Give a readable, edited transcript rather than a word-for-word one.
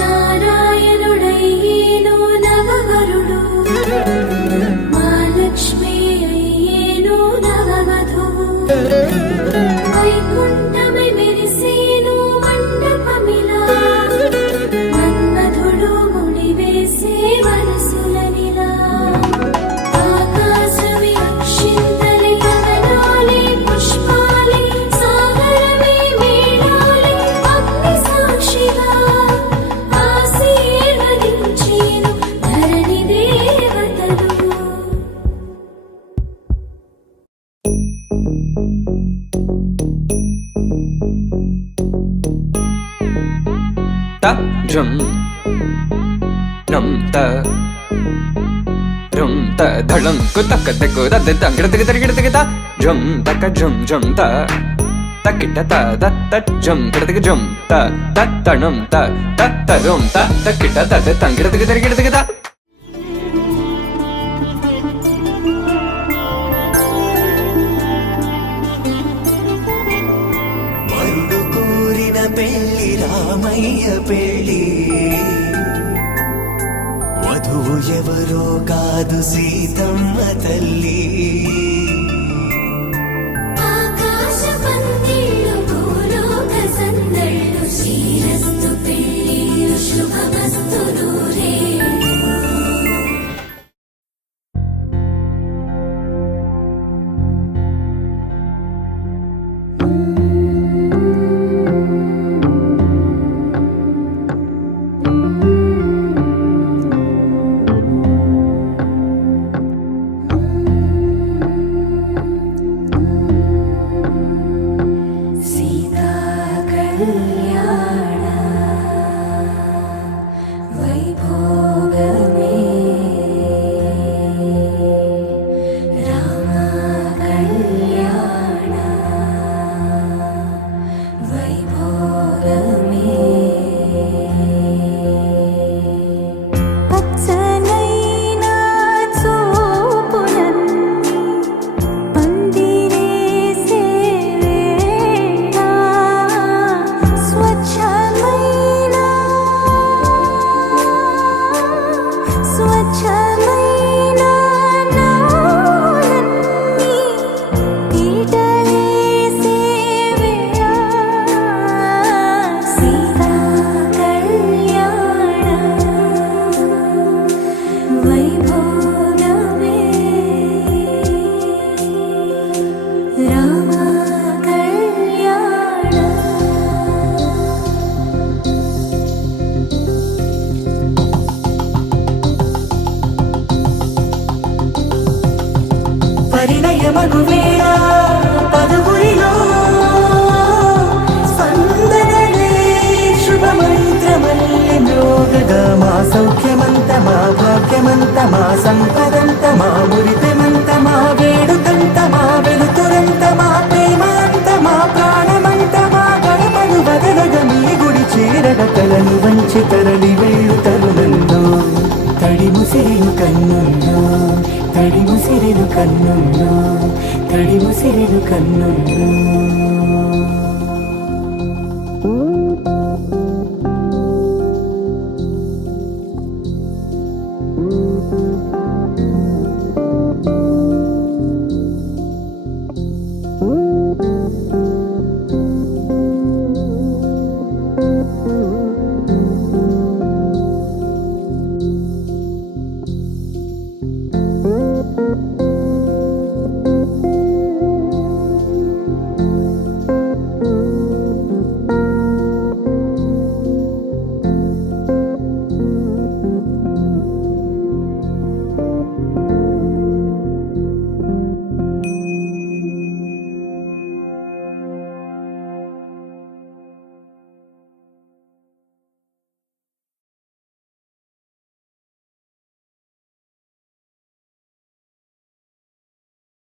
నారాయణుడయ్యేను నవవరుడు, మహాలక్ష్మి అయ్యేను నవవధువు. వైకుంఠమై మెరిసేను మండపమిలా, మన్మధుడు ముడివేసే మనసులనిలా. ఆకాశమే అక్షింతలే, గగనాలే పుష్పాలే, సాగరమే మేళాలే, అగ్ని సాక్షిగా ఆశీర్వదించేను ధరణి దేవతలు. త జం నం త రం త ధళం కుతక దకు దద తంగడ దగ దగడ దగ త జం తక జం జం త తకిట త దత్త జం కడ దగ జం త తత్తణం త తత్తరం త తకిట దద తంగడ దగ దగడ దగ త. వరుడు కోరిన పెళ్లి రామయ్య పెళ్లి, వధువు ఎవరో కాదు సీతమ్మ తల్లి. ఆకాశ పందిళ్ళు భూలోక సందళ్ళు, శ్రీరస్తు పెళ్ళిళ్ళు శుభమస్తు నూరేళ్ళు. సీతా కళ్యాణ వైభోగమే, రామ కళ్యాణ వైభోగమే. పచ్చనైనా చూపులన్నీ పందిరేసే వేళ, స్వచ్ఛమైన నాలన్నీ ఈటలేసే వేళ, సీతా కళ్యాణ వైభోగమే, రామ కళ్యాణ. పరిణయమగు వేళ పదుగురిలో స్పందనలే శుభమంత్రమల్లి మ్రోగగా, మా సౌఖ్యమంత మా భాగ్యమంత మా సంపదంత మా మురిపెమంత మా వేడుకంత మా వెలుతురంత మా ప్రేమంత మా ప్రాణమంత మా గడపను వదలగ మీ గుడి చేరడ కలను వంచి తరలి వెళ్ళు తరుణంలో. తడి ముసిరిను కన్నుల్లో, తడి ముసిరిను కన్నుల్లో, తడి ముసిరిను కన్నుల్లో.